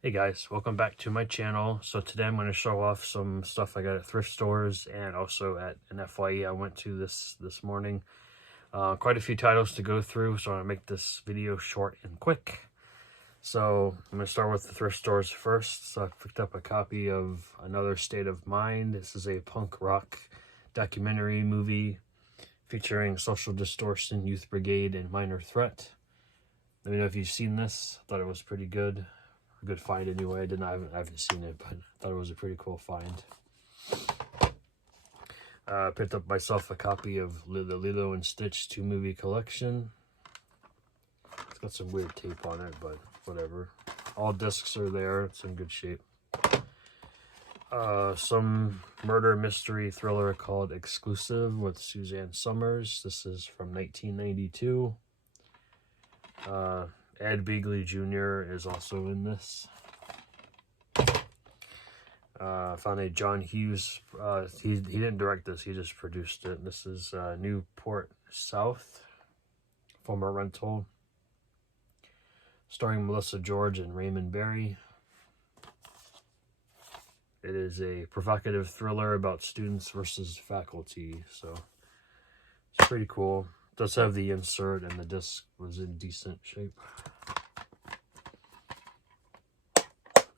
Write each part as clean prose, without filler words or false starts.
Hey guys, welcome back to my channel. So today I'm going to show off some stuff I got at thrift stores and also at an FYE I went to this morning. Quite a few titles to go through, so I'm going to make this video short and quick. So I'm going to start with the thrift stores first. So I picked up a copy of Another State of Mind. This is a punk rock documentary movie featuring Social Distortion, Youth Brigade, and Minor Threat. Let me know if you've seen this. I thought it was pretty good. A good find anyway. I haven't seen it, but I thought it was a pretty cool find. Picked up myself a copy of the Lilo and Stitch 2-movie collection. It's got some weird tape on it, but whatever. All discs are there. It's in good shape. Some murder mystery thriller called Exclusive with Suzanne Summers. This is from 1992. Ed Begley Jr. is also in this. Found a John Hughes. He didn't direct this. He just produced it. This is Newport South, former rental, starring Melissa George and Raymond Berry. It is a provocative thriller about students versus faculty, so it's pretty cool. It does have the insert, and the disc was in decent shape.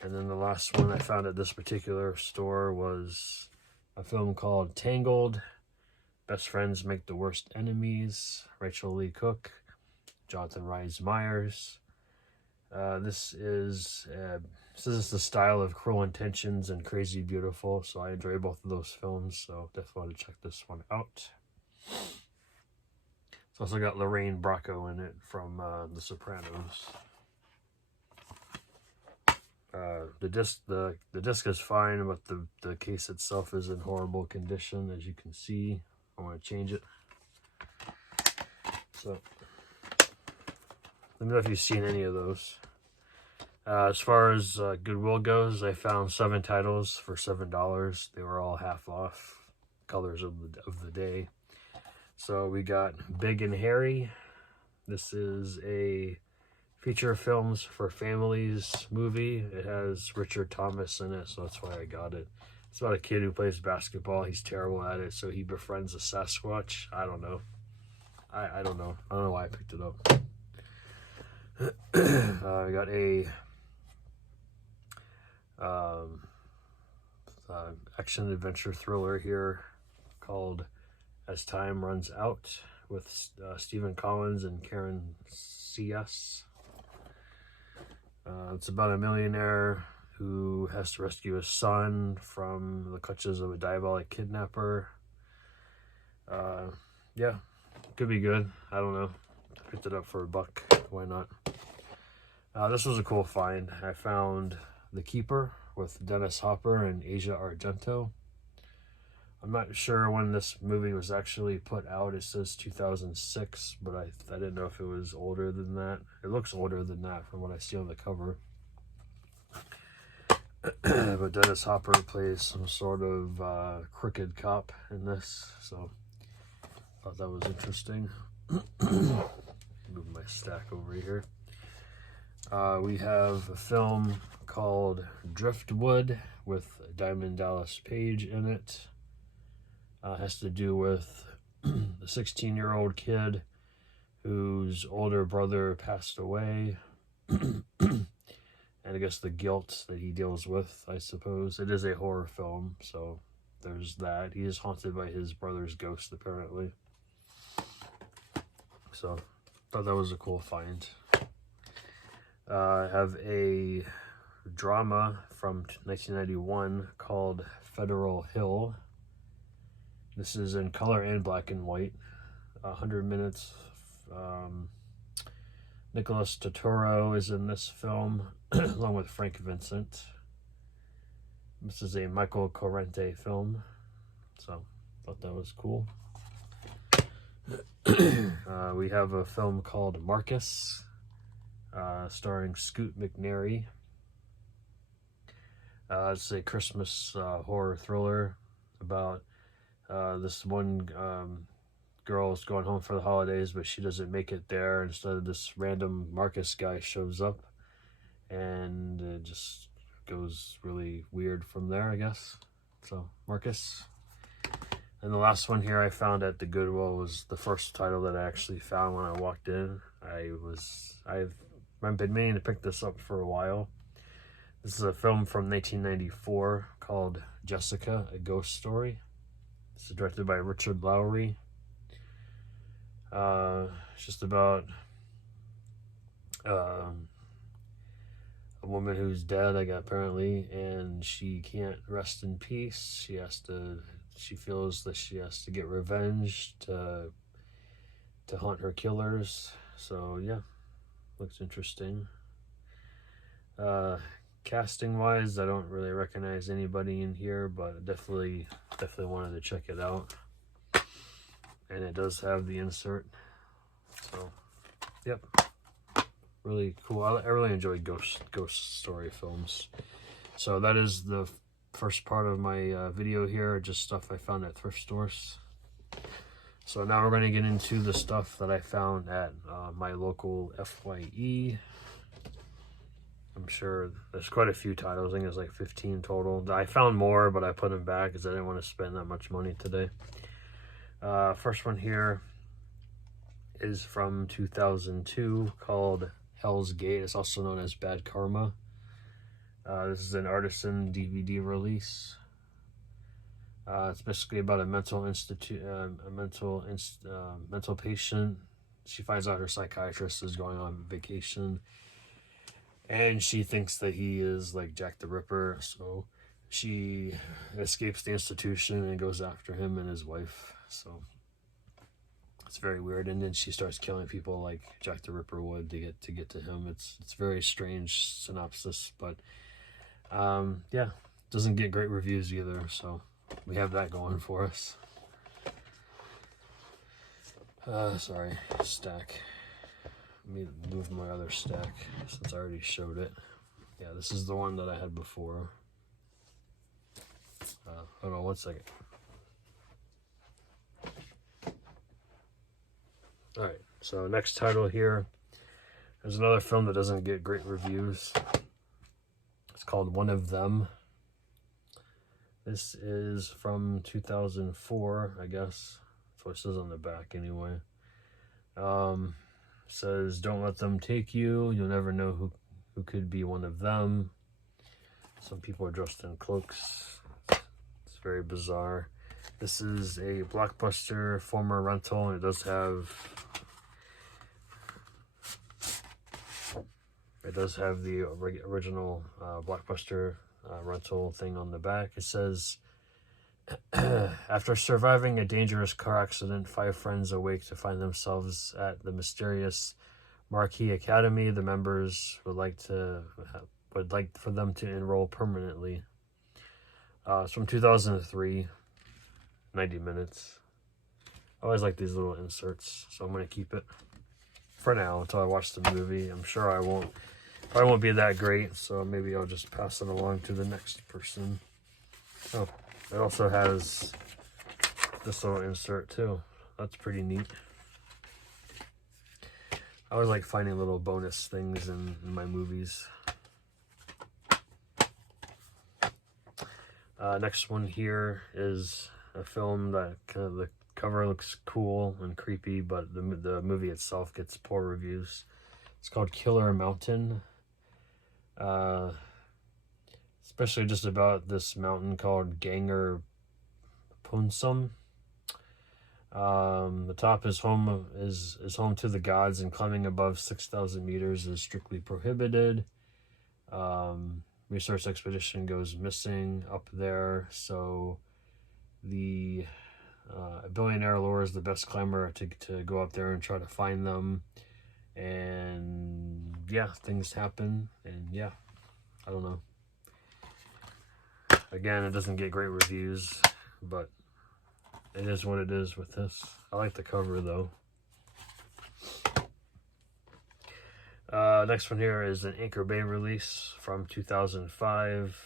And then the last one I found at this particular store was a film called Tangled, Best Friends Make the Worst Enemies, Rachel Lee Cook, Jonathan Rhys Meyers. This is the style of Cruel Intentions and Crazy Beautiful, so I enjoy both of those films, so definitely want to check this one out. It's also got Lorraine Bracco in it from The Sopranos. The disc is fine, but the case itself is in horrible condition, as you can see. I want to change it. So let me know if you've seen any of those. As far as Goodwill goes, I found 7 titles for $7. They were all half off, colors of the day. So we got Big and Hairy. This is a feature films for families movie. It has Richard Thomas in it, so that's why I got it. It's about a kid who plays basketball. He's terrible at it, so he befriends a Sasquatch. I don't know. I don't know. I don't know why I picked it up. I got a action adventure thriller here called As Time Runs Out with Stephen Collins and Karen C.S. It's about a millionaire who has to rescue his son from the clutches of a diabolic kidnapper. Yeah, could be good. I don't know. I picked it up for $1. Why not? This was a cool find. I found The Keeper with Dennis Hopper and Asia Argento. I'm not sure when this movie was actually put out. It says 2006, but I didn't know if it was older than that. It looks older than that from what I see on the cover. But Dennis Hopper plays some sort of crooked cop in this, so I thought that was interesting. Move my stack over here. We have a film called Driftwood with Diamond Dallas Page in it. Has to do with the 16-year-old kid whose older brother passed away. And I guess the guilt that he deals with, I suppose. It is a horror film, so there's that. He is haunted by his brother's ghost, apparently. So, thought that was a cool find. I have a drama from 1991 called Federal Hill. This is in color and black and white. 100 minutes. Nicholas Turturro is in this film, along with Frank Vincent. This is a Michael Corrente film, so thought that was cool. We have a film called Marcus, starring Scoot McNairy. It's a Christmas horror thriller about this one girl is going home for the holidays, but she doesn't make it there. Instead, this random Marcus guy shows up, and it just goes really weird from there, I guess. So, Marcus. And the last one here I found at the Goodwill was the first title that I actually found when I walked in. I've been meaning to pick this up for a while. This is a film from 1994 called Jessica, a Ghost Story. This is directed by Richard Lowry. It's just about a woman who's dead, apparently, and she can't rest in peace. She feels that she has to get revenge to hunt her killers. So yeah, looks interesting. Casting wise, I don't really recognize anybody in here, but definitely wanted to check it out. And it does have the insert. So yep, really cool. I really enjoy ghost story films. So that is the first part of my video here, just stuff I found at thrift stores. So now we're going to get into the stuff that I found at my local FYE. I'm sure there's quite a few titles. I think there's like 15 total. I found more, but I put them back because I didn't want to spend that much money today. First one here is from 2002 called Hell's Gate. It's also known as Bad Karma. This is an artisan DVD release. It's basically about a mental patient. She finds out her psychiatrist is going on vacation, and she thinks that he is like Jack the Ripper. So she escapes the institution and goes after him and his wife. So it's very weird. And then she starts killing people like Jack the Ripper would to get to him. It's very strange synopsis, but yeah, doesn't get great reviews either. So we have that going for us. Sorry, stack. Let me move my other stack since I already showed it. Yeah, this is the one that I had before. Hold on one second. Alright, so next title here. There's another film that doesn't get great reviews. It's called One of Them. This is from 2004, I guess. That's what it says on the back anyway. Says, don't let them take you. You'll never know who could be one of them. Some people are dressed in cloaks. It's very bizarre. This is a Blockbuster former rental, and it does have the original Blockbuster rental thing on the back. It says, after surviving a dangerous car accident, 5 friends awake to find themselves at the mysterious Marquee Academy. The members would like for them to enroll permanently. It's from 2003, 90 minutes. I always like these little inserts, so I'm going to keep it for now until I watch the movie. I'm sure I won't be that great, so maybe I'll just pass it along to the next person. Oh, it also has this little insert too. That's pretty neat. I always like finding little bonus things in my movies. Next one here is a film that kind of the cover looks cool and creepy, but the movie itself gets poor reviews. It's called Killer Mountain. Especially just about this mountain called Ganger Punsum. The top is home to the gods, and climbing above 6,000 meters is strictly prohibited. Research expedition goes missing up there, so the billionaire lures the best climber to go up there and try to find them. And yeah, things happen, and yeah, I don't know. Again, it doesn't get great reviews, but it is what it is with this. I like the cover though. Next one here is an Anchor Bay release from 2005,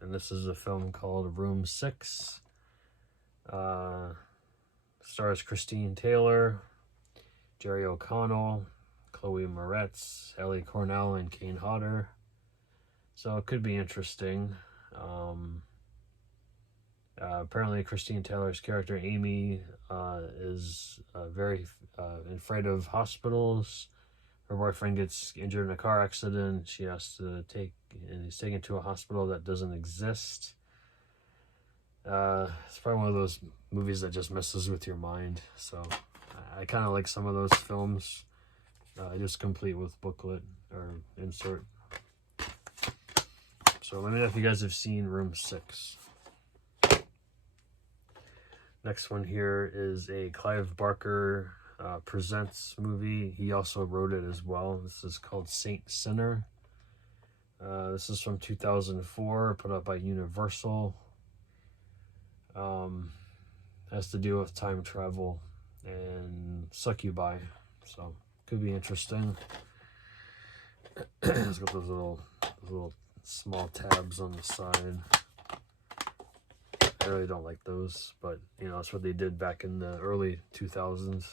and this is a film called Room 6. Stars Christine Taylor, Jerry O'Connell, Chloe Moretz, Ellie Cornell, and Kane Hodder. So it could be interesting. Apparently Christine Taylor's character Amy is very afraid of hospitals. Her boyfriend gets injured in a car accident. She has to he's taken to a hospital that doesn't exist. It's probably one of those movies that just messes with your mind. So I kind of like some of those films. Just complete with booklet or insert. So let me know if you guys have seen Room 6. Next one here is a Clive Barker Presents movie. He also wrote it as well. This is called Saint Sinner. This is from 2004, put out by Universal. Has to do with time travel and succubi, so could be interesting. It's got those little small tabs on the side. I really don't like those, but you know, that's what they did back in the early 2000s.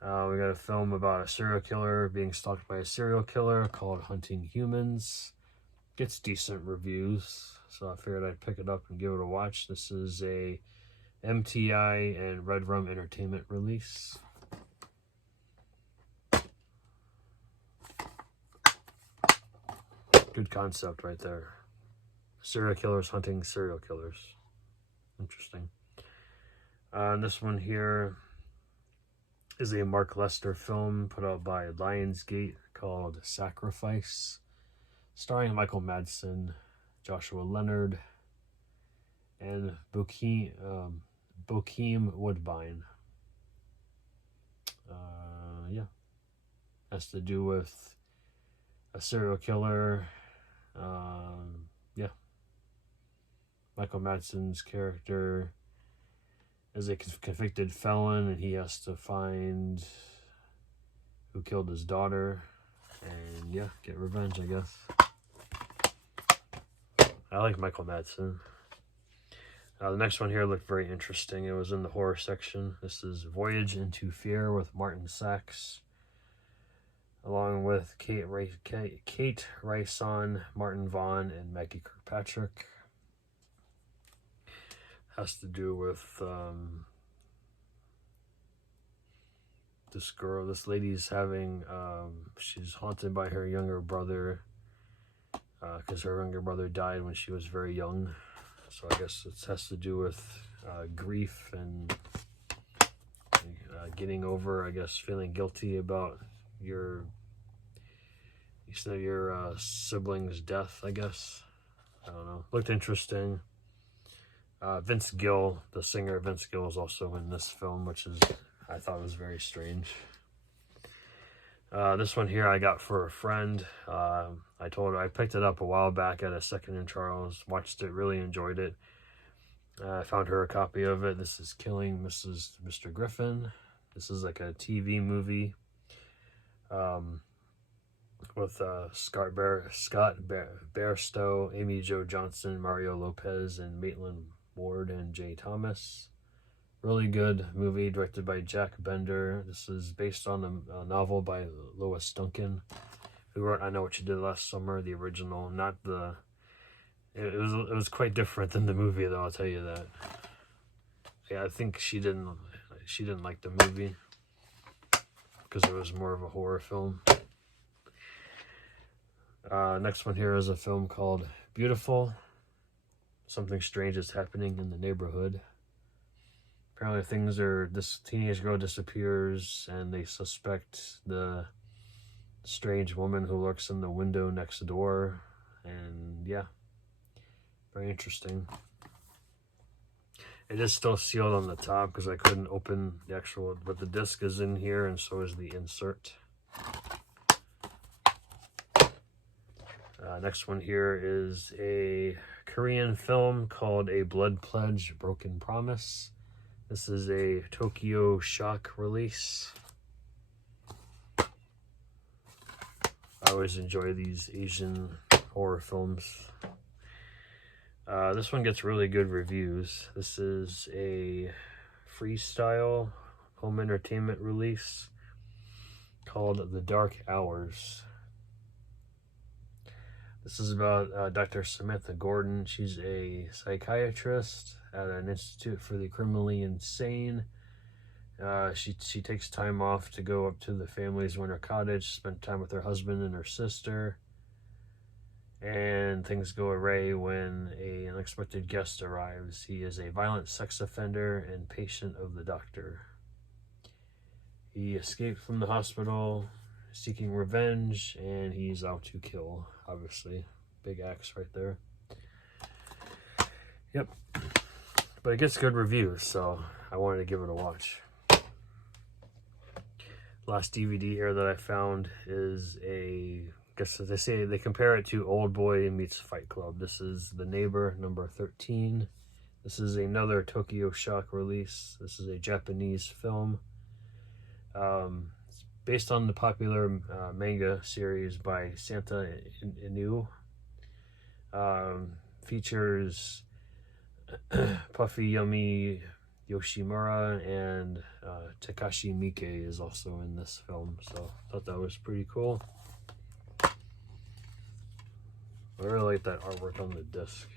We got a film about a serial killer being stalked by a serial killer called Hunting Humans. Gets decent reviews, so I figured I'd pick it up and give it a watch. This is a MTI and Red Rum Entertainment release. Good concept right there. Serial killers hunting serial killers. Interesting. This one here is a Mark Lester film put out by Lionsgate called Sacrifice, starring Michael Madsen, Joshua Leonard, and Bokeem Woodbine. Yeah, has to do with a serial killer. Yeah, Michael Madsen's character is a convicted felon, and he has to find who killed his daughter, and yeah, get revenge, I guess. I like Michael Madsen. The next one here looked very interesting. It was in the horror section. This is Voyage into Fear with Martin Sachs, along with Kate Rison, Martin Vaughn, and Maggie Kirkpatrick. Has to do with this lady's having, she's haunted by her younger brother because her younger brother died when she was very young. So I guess it has to do with grief and getting over, I guess, feeling guilty about your sibling's death, I guess. I don't know. Looked interesting. Vince Gill, the singer Vince Gill, is also in this film, which I thought was very strange. This one here I got for a friend. I told her I picked it up a while back at a Second and Charles, watched it, really enjoyed it. I found her a copy of it. This is Killing Mr. Griffin. This is like a TV movie with Scott Bairstow, Amy Jo Johnson, Mario Lopez, and Maitland Ward and Jay Thomas. Really good movie, directed by Jack Bender. This is based on a novel by Lois Duncan, who wrote I Know What You Did Last Summer, the original, not the... It was quite different than the movie, though, I'll tell you that. Yeah, I think she didn't like the movie because it was more of a horror film. Next one here is a film called Beautiful. Something strange is happening in the neighborhood. Apparently this teenage girl disappears and they suspect the strange woman who lurks in the window next door. And yeah, very interesting. It is still sealed on the top because I couldn't open the actual, but the disc is in here and so is the insert. Next one here is a Korean film called A Blood Pledge, Broken Promise. This is a Tokyo Shock release. I always enjoy these Asian horror films. This one gets really good reviews. This is a freestyle home entertainment release called The Dark Hours. This is about Dr. Samantha Gordon. She's a psychiatrist at an institute for the criminally insane. She takes time off to go up to the family's winter cottage, spend time with her husband and her sister. And things go awry when an unexpected guest arrives. He is a violent sex offender and patient of the doctor. He escaped from the hospital seeking revenge, and he's out to kill, obviously. Big axe right there. Yep. But it gets good reviews, so I wanted to give it a watch. Last DVD here that I found is I guess they say they compare it to Old Boy meets Fight Club. This is The Neighbor, number 13. This is another Tokyo Shock release. This is a Japanese film. It's based on the popular manga series by Santa Inu. Features Puffy Yumi Yoshimura, and Takashi Miike is also in this film, so I thought that was pretty cool. I really like that artwork on the disc.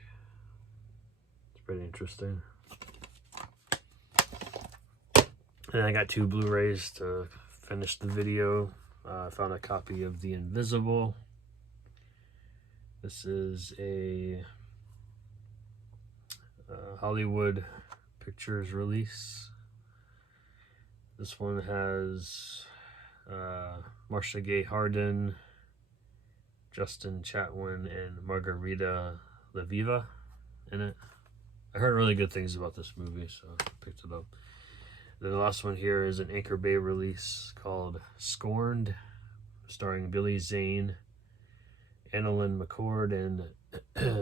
It's pretty interesting. And I got 2 Blu-rays to finish the video. I found a copy of The Invisible. This is a Hollywood Pictures release. This one has Marcia Gay Harden, Justin Chatwin, and Margarita Leviva in it. I heard really good things about this movie, so I picked it up. Then the last one here is an Anchor Bay release called Scorned, starring Billy Zane, Annalyn McCord, and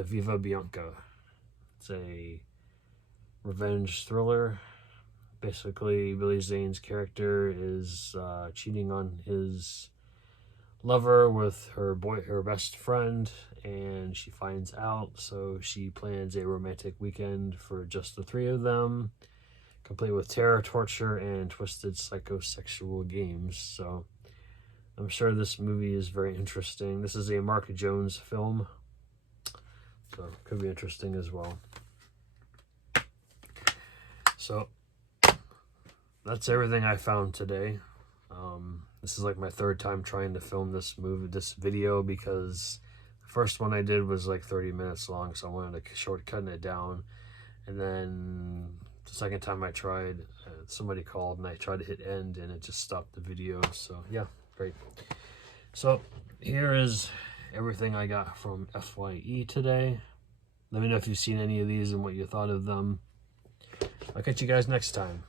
Viva Bianca. It's a revenge thriller. Basically, Billy Zane's character is cheating on his lover with her best friend, and she finds out, so she plans a romantic weekend for just the 3 of them, complete with terror, torture, and twisted psychosexual games. So I'm sure this movie is very interesting. This is a Mark Jones film, so it could be interesting as well. So that's everything I found today. This is like my 3rd time trying to film this video, because the first one I did was like 30 minutes long, so I wanted to shortcut it down. And then the 2nd time I tried, somebody called and I tried to hit end and it just stopped the video. So yeah, great. So here is everything I got from FYE today. Let me know if you've seen any of these and what you thought of them. I'll catch you guys next time.